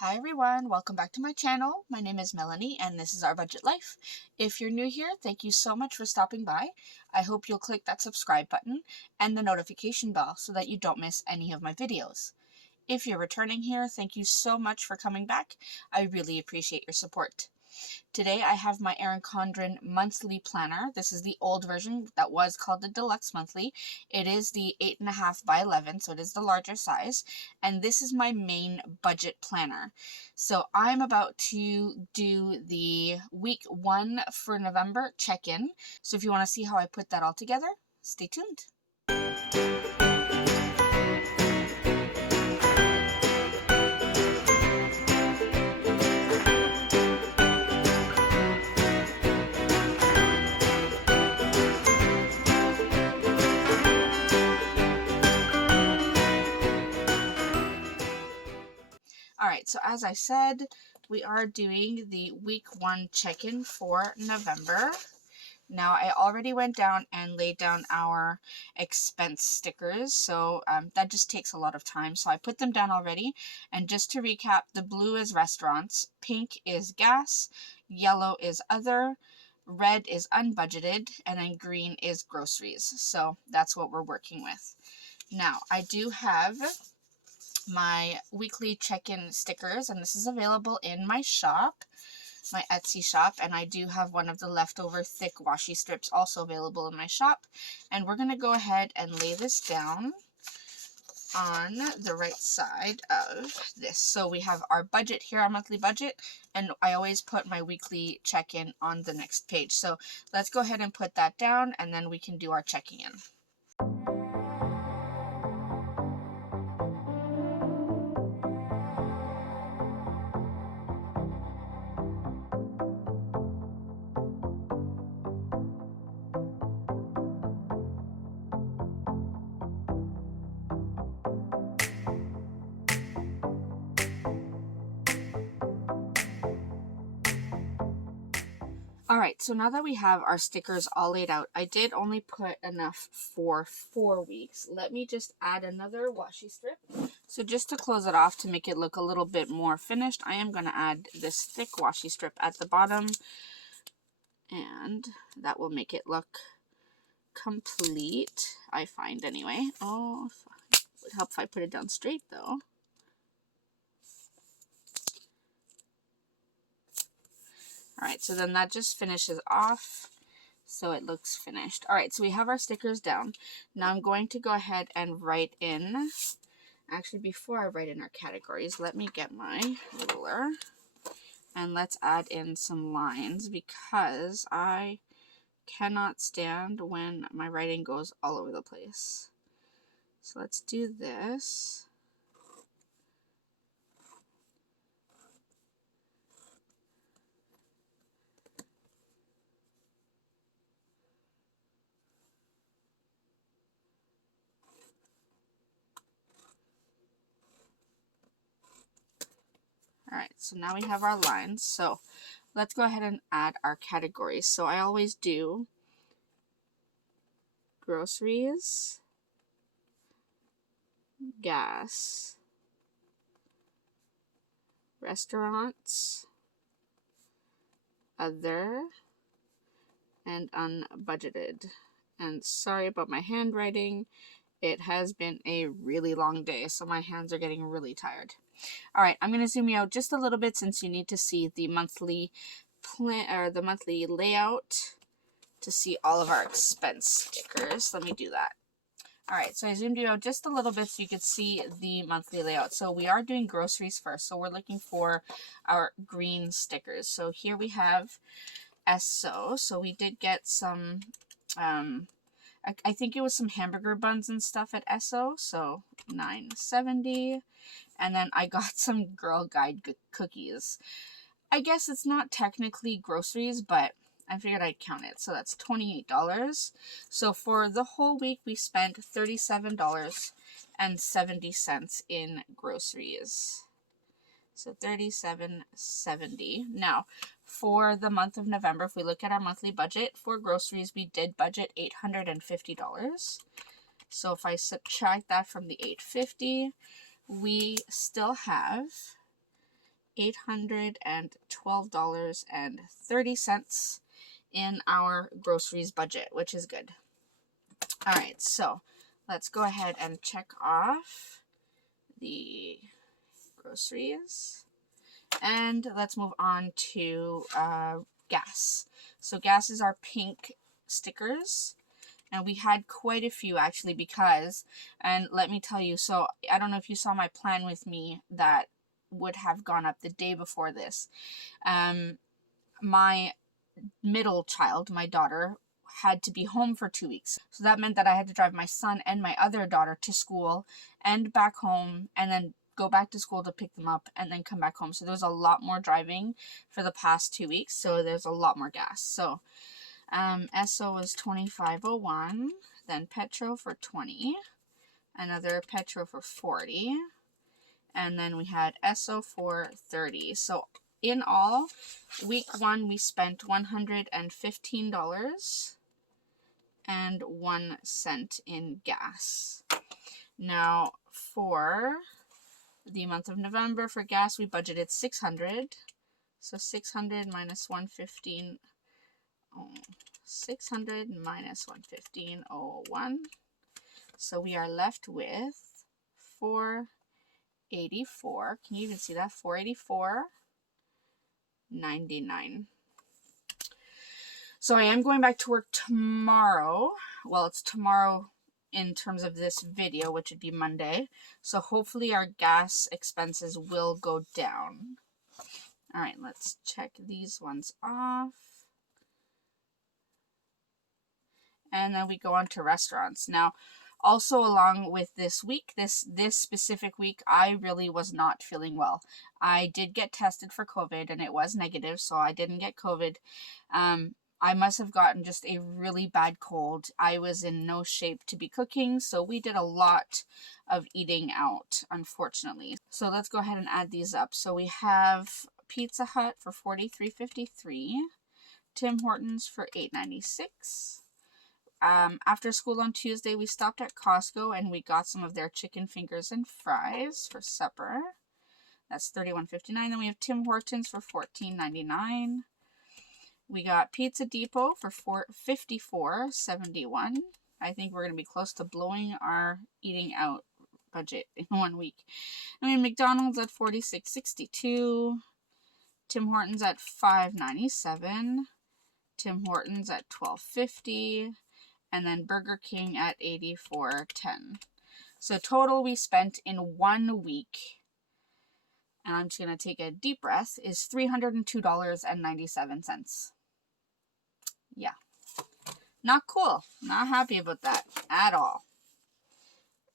Hi everyone, welcome back to my channel. My name is Melanie and this is Our Budget Life. If you're new here, thank you so much for stopping by. I hope you'll click that subscribe button and the notification bell so that you don't miss any of my videos. If you're returning here, thank you so much for coming back. I really appreciate your support. Today I have my Erin Condren Monthly Planner. This is the old version that was called the Deluxe Monthly. It is the 8.5 by 11, so it is the larger size. And this is my main budget planner. So I'm about to do the week 1 for November check-in. So if you want to see how I put that all together, stay tuned. Alright, so as I said, we are doing the week 1 check-in for November. Now, I already went down and laid down our expense stickers, so that just takes a lot of time. So I put them down already, and just to recap, the blue is restaurants, pink is gas, yellow is other, red is unbudgeted, and then green is groceries. So that's what we're working with. Now, I do have my weekly check-in stickers, and this is available in my shop, my Etsy shop, and I do have one of the leftover thick washi strips also available in my shop. And we're going to go ahead and lay this down on the right side of this. So we have our budget here, our monthly budget, and I always put my weekly check-in on the next page. So let's go ahead and put that down, and then we can do our checking in. Alright, so now that we have our stickers all laid out, I did only put enough for 4 weeks. Let me just add another washi strip. So just to close it off to make it look a little bit more finished, I am going to add this thick washi strip at the bottom. And that will make it look complete, I find anyway. Oh, it would help if I put it down straight though. Alright, so then that just finishes off, so it looks finished. Alright, so we have our stickers down. Now I'm going to go ahead and write in, actually before I write in our categories, let me get my ruler. And let's add in some lines because I cannot stand when my writing goes all over the place. So let's do this. Alright, so now we have our lines. So let's go ahead and add our categories. So I always do groceries, gas, restaurants, other, and unbudgeted. And sorry about my handwriting. It has been a really long day, so my hands are getting really tired. Alright, I'm going to zoom you out just a little bit since you need to see the monthly the monthly layout to see all of our expense stickers. Let me do that. Alright, so I zoomed you out just a little bit so you could see the monthly layout. So we are doing groceries first, so we're looking for our green stickers. So here we have Esso. So we did get some, I think it was some hamburger buns and stuff at Esso, so $9.70. And then I got some Girl Guide cookies. I guess it's not technically groceries, but I figured I'd count it. So that's $28. So for the whole week, we spent $37.70 in groceries. So $37.70. Now, for the month of November, if we look at our monthly budget for groceries, we did budget $850. So if I subtract that from the $850, we still have $812.30 in our groceries budget, which is good. All right, so let's go ahead and check off the groceries. And let's move on to gas. So gas is our pink stickers. And we had quite a few actually because, and let me tell you, so I don't know if you saw my plan with me that would have gone up the day before this. My middle child, my daughter, had to be home for 2 weeks. So that meant that I had to drive my son and my other daughter to school and back home, and then go back to school to pick them up and then come back home. So there was a lot more driving for the past 2 weeks. So there's a lot more gas. So Esso was $25.01, then Petro for $20, another Petro for $40, and then we had Esso for $30. So in all, week 1 we spent $115.01 in gas. Now for the month of November for gas, we budgeted $600. So 600 minus 115. 600 minus 115.01. So we are left with 484. Can you even see that? 484.99. So I am going back to work tomorrow. Well, it's tomorrow in terms of this video, which would be Monday. So hopefully our gas expenses will go down. All right, let's check these ones off. And then we go on to restaurants. Now, also along with this week, this specific week, I really was not feeling well. I did get tested for COVID and it was negative, so I didn't get COVID. I must have gotten just a really bad cold. I was in no shape to be cooking, so we did a lot of eating out, unfortunately. So let's go ahead and add these up. So we have Pizza Hut for $43.53, Tim Hortons for $8.96. After school on Tuesday, we stopped at Costco and we got some of their chicken fingers and fries for supper. That's $31.59. Then we have Tim Hortons for $14.99. We got Pizza Depot for $54.71. I think we're going to be close to blowing our eating out budget in 1 week. I mean, McDonald's at $46.62. Tim Hortons at $5.97. Tim Hortons at $12.50. And then Burger King at $84.10. So total we spent in 1 week, and I'm just going to take a deep breath, is $302.97. Yeah. Not cool. Not happy about that at all.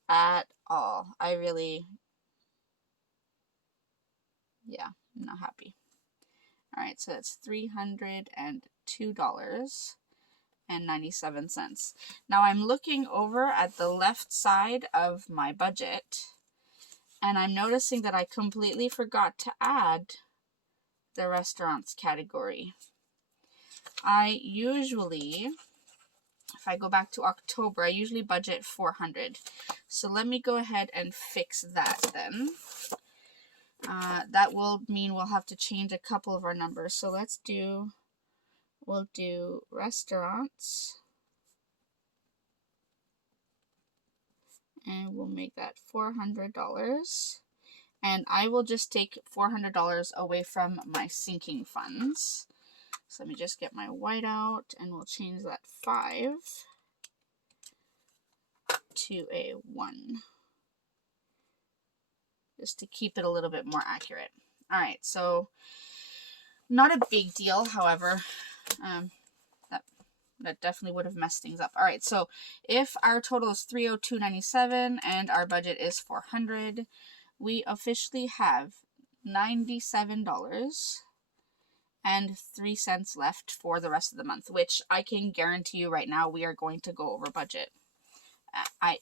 At all. I really, yeah, I'm not happy. All right, so that's $302.97. Now I'm looking over at the left side of my budget, and I'm noticing that I completely forgot to add the restaurants category. I usually, if I go back to October, I usually budget $400. So let me go ahead and fix that then. That will mean we'll have to change a couple of our numbers. So we'll do restaurants. And we'll make that $400. And I will just take $400 away from my sinking funds. So let me just get my white out, and we'll change that 5 to a 1. Just to keep it a little bit more accurate. All right, so not a big deal, however, that definitely would have messed things up. All right, so if our total is $302.97 and our budget is $400, we officially have $97.03 left for the rest of the month, which I can guarantee you right now we are going to go over budget. I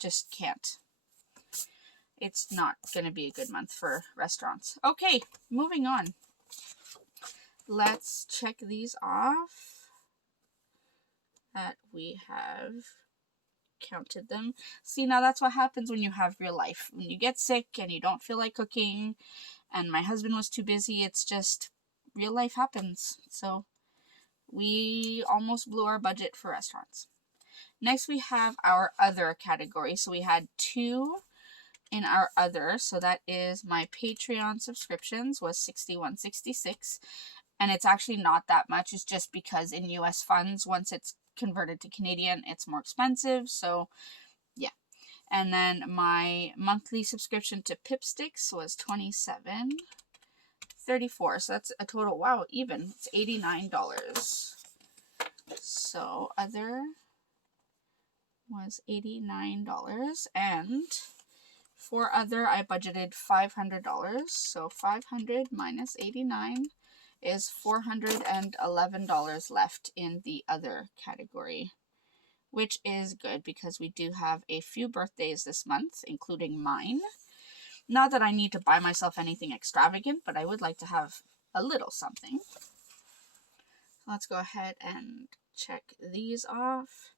just can't. It's not going to be a good month for restaurants. Okay, moving on. Let's check these off. That we have counted them. See, now that's what happens when you have real life. When you get sick and you don't feel like cooking and my husband was too busy. It's just real life happens. So we almost blew our budget for restaurants. Next, we have our other category. So we had 2 in our other. So that is my Patreon subscriptions was $61.66. And it's actually not that much. It's just because in US funds, once it's converted to Canadian, it's more expensive. So yeah. And then my monthly subscription to Pipsticks was $27.34. So that's a total, wow, even. It's $89. So other was $89. And for other, I budgeted $500. So 500 minus 89 is $411 left in the other category, which is good because we do have a few birthdays this month, including mine. Not that I need to buy myself anything extravagant, but I would like to have a little something. Let's go ahead and check these off.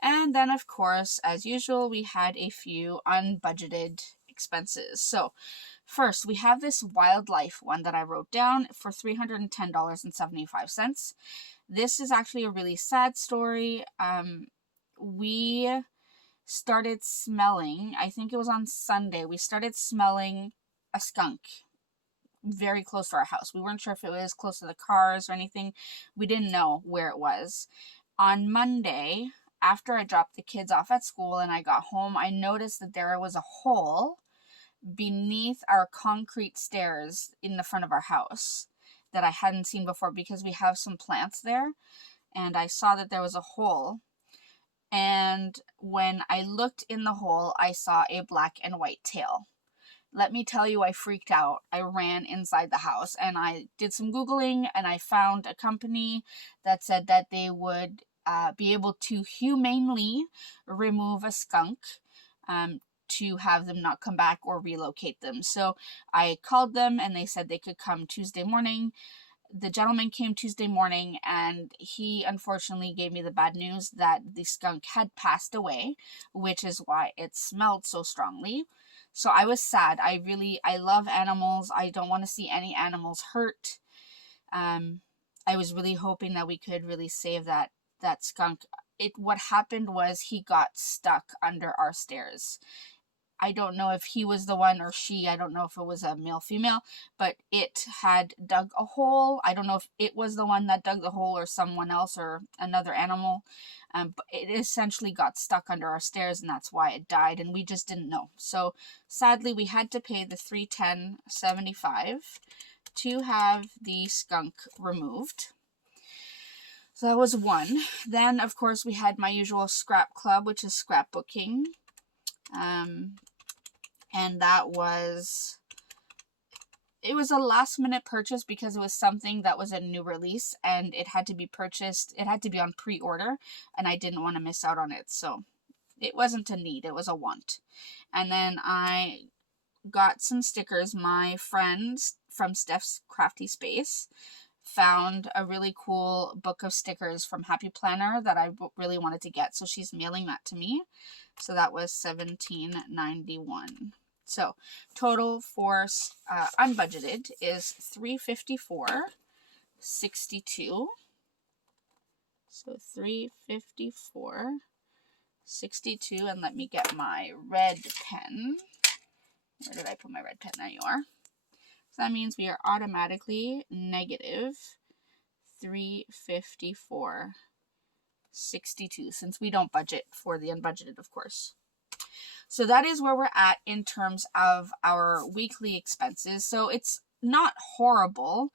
And then, of course, as usual, we had a few unbudgeted expenses. So first, we have this wildlife one that I wrote down for $310.75. This is actually a really sad story. We started smelling, I think it was on Sunday, we started smelling a skunk very close to our house. We weren't sure if it was close to the cars or anything. We didn't know where it was. On Monday, after I dropped the kids off at school and I got home, I noticed that there was a hole beneath our concrete stairs in the front of our house that I hadn't seen before because we have some plants there. And I saw that there was a hole. And when I looked in the hole, I saw a black and white tail. Let me tell you, I freaked out. I ran inside the house and I did some Googling and I found a company that said that they would be able to humanely remove a skunk to have them not come back or relocate them. So I called them and they said they could come Tuesday morning. The gentleman came Tuesday morning and he unfortunately gave me the bad news that the skunk had passed away, which is why it smelled so strongly. So I was sad. I love animals. I don't want to see any animals hurt. I was really hoping that we could really save that skunk. What happened was he got stuck under our stairs. I don't know if he was the one or she. I don't know if it was a male, female, but it had dug a hole. I don't know if it was the one that dug the hole or someone else or another animal. But it essentially got stuck under our stairs and that's why it died. And we just didn't know. So sadly, we had to pay the $310.75 to have the skunk removed. So that was one. Then, of course, we had my usual scrap club, which is scrapbooking. And that was, it was a last minute purchase because it was something that was a new release and it had to be purchased. It had to be on pre-order and I didn't want to miss out on it. So it wasn't a need, it was a want. And then I got some stickers. My friends from Steph's Crafty Space found a really cool book of stickers from Happy Planner that I really wanted to get. So she's mailing that to me. So that was $17.91. So total for unbudgeted is $354.62. So $354.62. And let me get my red pen. Where did I put my red pen? There you are. So that means we are automatically negative $354.62 since we don't budget for the unbudgeted, of course. So that is where we're at in terms of our weekly expenses. So it's not horrible.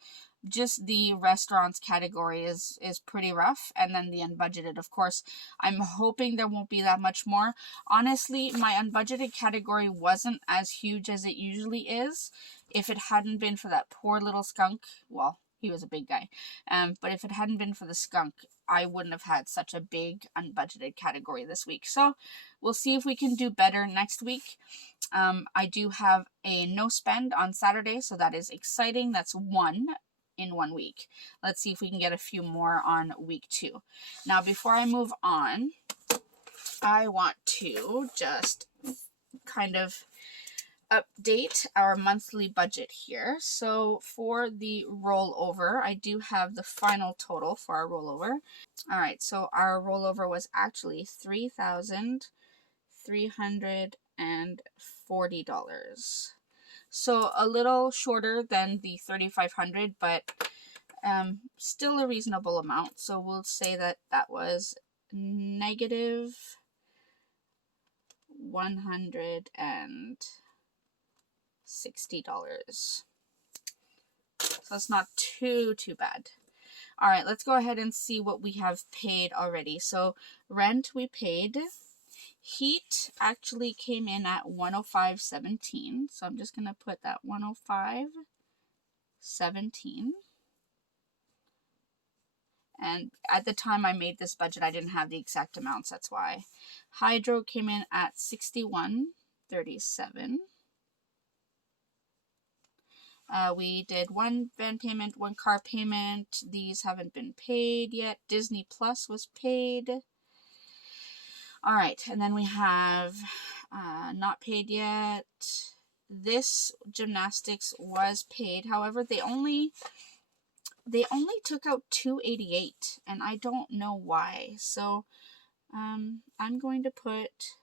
Just the restaurants category is pretty rough. And then the unbudgeted, of course, I'm hoping there won't be that much more. Honestly, my unbudgeted category wasn't as huge as it usually is. If it hadn't been for that poor little skunk, well, he was a big guy. But if it hadn't been for the skunk, I wouldn't have had such a big unbudgeted category this week. So we'll see if we can do better next week. I do have a no spend on Saturday, so that is exciting. That's one in 1 week. Let's see if we can get a few more on week 2. Now, before I move on, I want to just kind of update our monthly budget here. So for the rollover, I do have the final total for our rollover. All right, so our rollover was actually $3,340. So a little shorter than the $3,500, but still a reasonable amount. So we'll say that that was negative $160. So it's not too bad. All right, let's go ahead and see what we have paid already. So rent we paid. Heat actually came in at $105.17. So I'm just going to put that $105.17. And at the time I made this budget, I didn't have the exact amounts. That's why. Hydro came in at $61.37. We did one van payment, one car payment. These haven't been paid yet. Disney Plus was paid. All right, and then we have not paid yet. This gymnastics was paid. However, they only took out $288, and I don't know why. So I'm going to put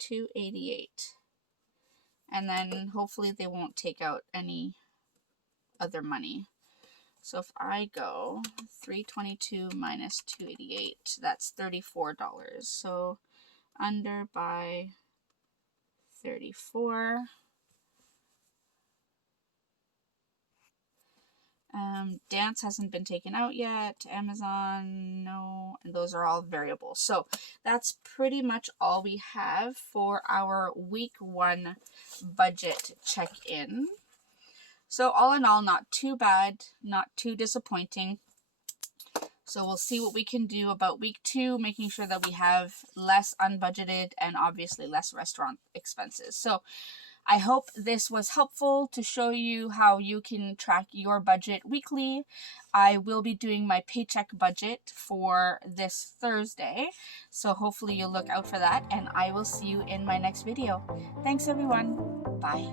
$288, and then hopefully they won't take out any other money. So if I go 322 minus 288, that's $34. So under by 34. Dance hasn't been taken out yet. Amazon, no. And those are all variables. So that's pretty much all we have for our week 1 budget check-in. So all in all, not too bad, not too disappointing. So we'll see what we can do about week 2, making sure that we have less unbudgeted and obviously less restaurant expenses. So I hope this was helpful to show you how you can track your budget weekly. I will be doing my paycheck budget for this Thursday, so hopefully you'll look out for that, and I will see you in my next video. Thanks everyone. Bye.